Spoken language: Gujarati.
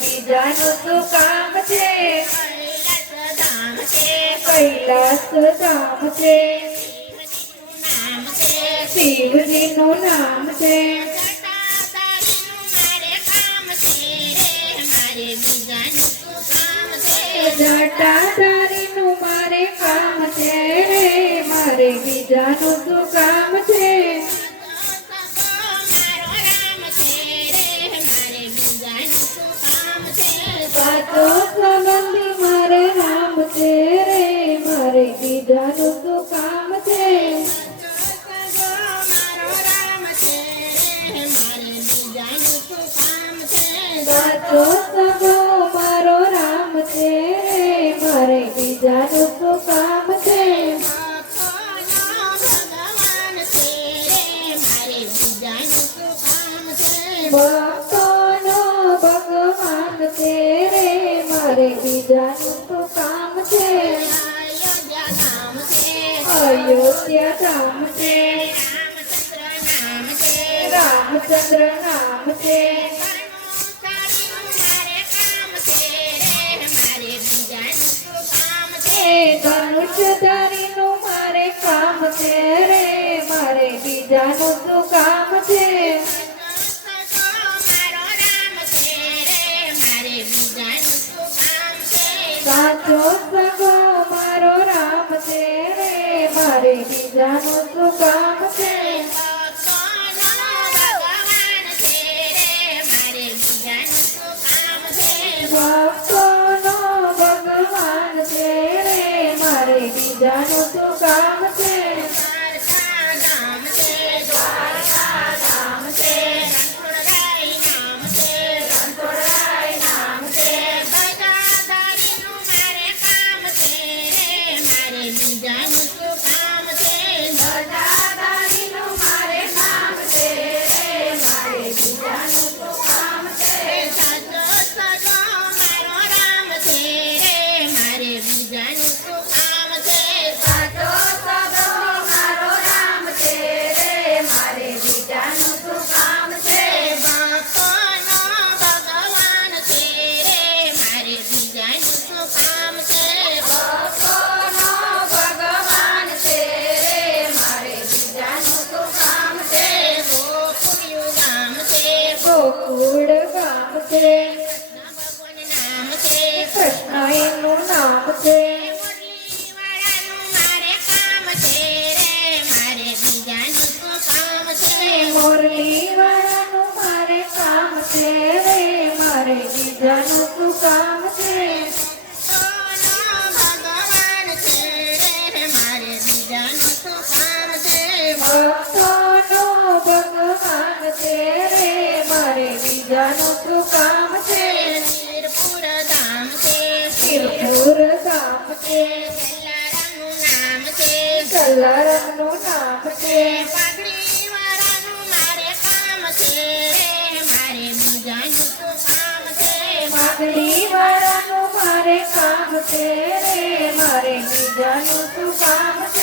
બીજાનું શું કામ છે? કૈલાસ ધામ છે, શિવજીનું નામ છે. જટાધારીનું મારે કામ છે રે, મારે બીજાનું શું કામ છે? સાચો સંબંધી મારે રામ છે રે, મારે બીજાનું શું કામ છે? સાચો સગો મારો રામ છે રે, મારે બીજાનું શું કામ છે? ભક્તોનો ભગવાન છે રે, મારે બીજાનું શું કામ છે? અયોધ્યા ધામ છે, રામચંદ્ર નામ છે. ધનુષધારીનું મારે કામ છે રે, મારે બીજાનું શું કામ છે? સાચો સગો મારો રામ છે રે, મારે બીજાનું શું કામ છે? ભક્તોનો ભગવાન છે રે, મારે બીજાનું શું કામ છે? જટાધારીનું મારે કામ છે રે, મારે બીજાનું શું કામ છે? સાચો સંબંધી મારો રામ છે રે, મારે બીજાનું શું કામ છે? ભક્તોનો ભગવાન છે રે, મારે બીજાનું શું કામ છે? ગોકુળ ગામ છે, કૃષ્ણ એનું નામ છે. મોરલી વાળાનું મારે કામ છે રે, મારે બીજાનું શું કામ છે? ભક્તોનો ભગવાન છે રે, મારે બીજાનું શું કામ છે? શિરપુર ધામ છે, જલારામનું નામ છે. માગડી વાળાનું મારે કામ છે રે, મારે બીજાનું શું કામ છે?